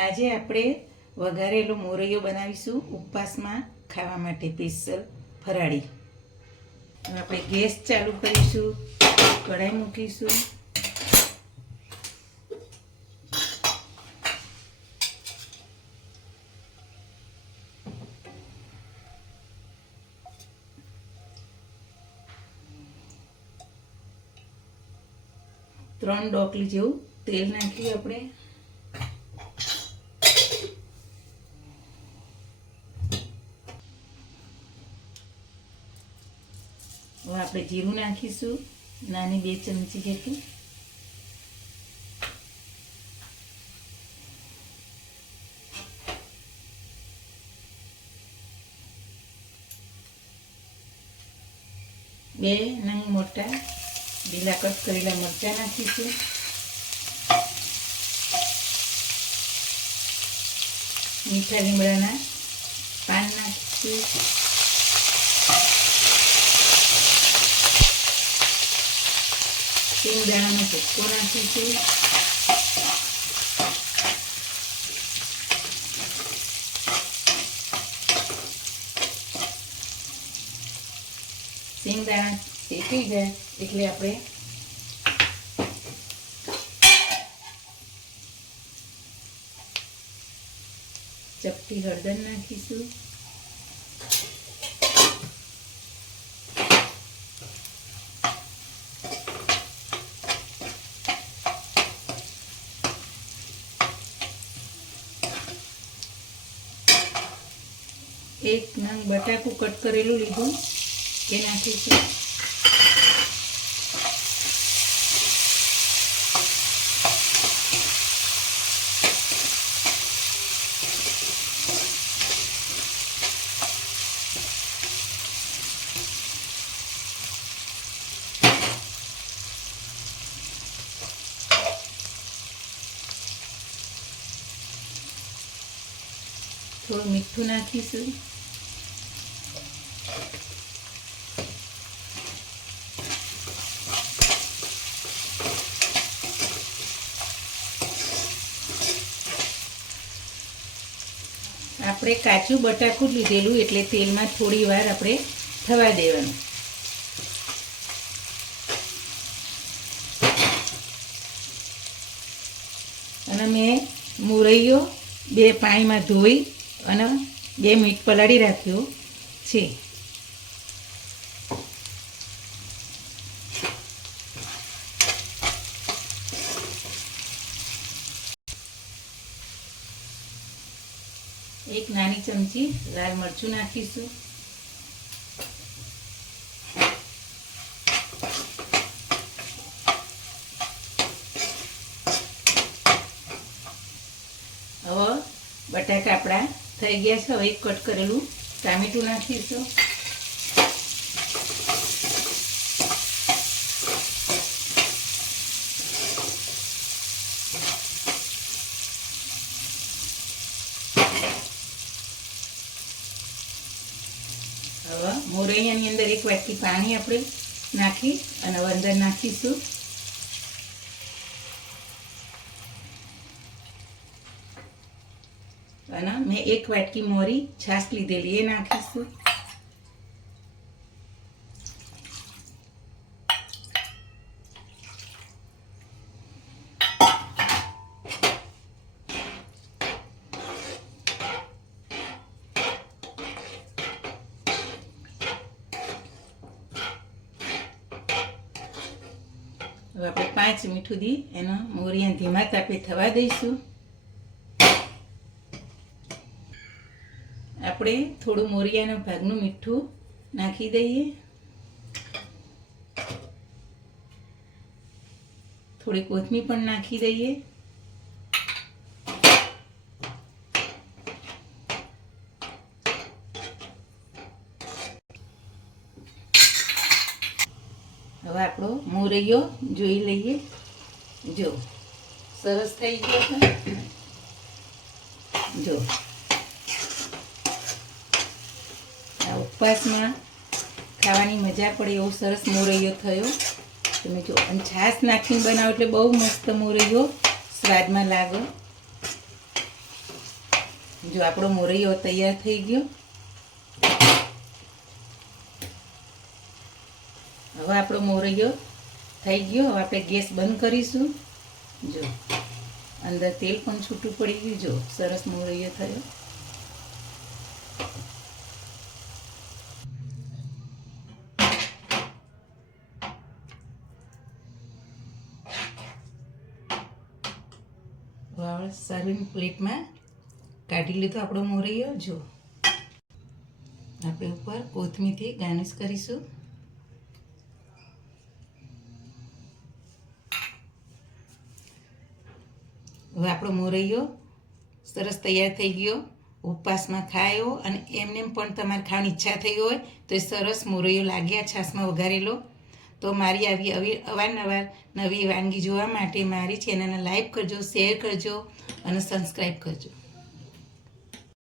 આજે આપણે વઘારેલો મોરૈયો બનાવીશું ઉપવાસમાં ખાવા માટે સ્પેશિયલ ફરાળી. આપણે ગેસ ચાલુ કરીશું, કઢાઈ મૂકીશું. ત્રણ ડોકલી જેવું તેલ નાખ્યું આપણે. હવે આપણે જીરું નાખીશું, નાની 2 ચમચી જેટલું. બે નંગ મોટા લીલા કટ કરેલા મરચાં નાખીશું. મીઠા લીમડાના પાન નાખીશું. શિંગદાણાનો ભૂકો નાખીશું. શિંગદાણા શેકી જાય એટલે આપણે ચપટી હળદર નાખીશું. એક નંગ બટાકું કટ કરેલું લીધું એ નાખીશું. થોડું મીઠું નાખીશું. આપણે કાચું બટાકું લીધેલું એટલે તેલમાં થોડી વાર આપણે થવા દેવાનું. અને મેં મોરૈયો 2 પાણીમાં ધોઈ અને 2 મિનિટ પલાળી રાખ્યો છે. એક નાની ચમચી લાલ મરચું નાખીશું. હવે બટાકા આપણા થઈ ગયા છે. હવે એક કટ કરેલું ટામેટું નાખીશું. હવે મોરૈયાની અંદર 1 વાટકી પાણી આપણે નાખી અને અંદર નાખીશું. અને મેં 1 વાટકી મોરી છાશ લીધેલી એ નાખીશું. હવે આપણે 5 મિનિટ સુધી એનો મોરિયા ધીમા તાપે થવા દઈશું. આપણે થોડું મોરિયાના ભાગનું મીઠું નાખી દઈએ. થોડી કોથમીર પણ નાખી દઈએ. હવે આપણો મોરૈયો જોઈ લઈએ. જો સરસ થઈ ગયો છે. જો ઉપવાસમાં ખાવાની મજા પડે એવો સરસ મોરૈયો થયો. તમે જો અને છાશ નાખીને બનાવો એટલે બહુ મસ્ત મોરૈયો સ્વાદમાં લાગે. જો આપણો મોરૈયો તૈયાર થઈ ગયો. હવે આપણો મોરૈયો થઈ ગયો. હવે આપણે ગેસ બંધ કરીશું. જો અંદર તેલ પણ છૂટું પડી ગયું. જો સરસ મોરૈયો થયો. સર્વિંગ પ્લેટમાં કાઢી લીધો આપણો મોરૈયો. જો આપણે ઉપર કોથમીરથી ગાર્નિશ કરીશું. હવે આપણો મોરૈયો સરસ તૈયાર થઈ ગયો. ઉપવાસમાં ખાયો અને એમને પણ તમારે ખાવાની ઈચ્છા થઈ હોય તો એ સરસ મોરૈયો લાગ્યા છાશમાં વઘારેલો. તો મારી આવી અવારનવાર નવી વાનગી જોવા માટે મારી ચેનલને લાઈક કરજો, શેર કરજો અને સબસ્ક્રાઈબ કરજો.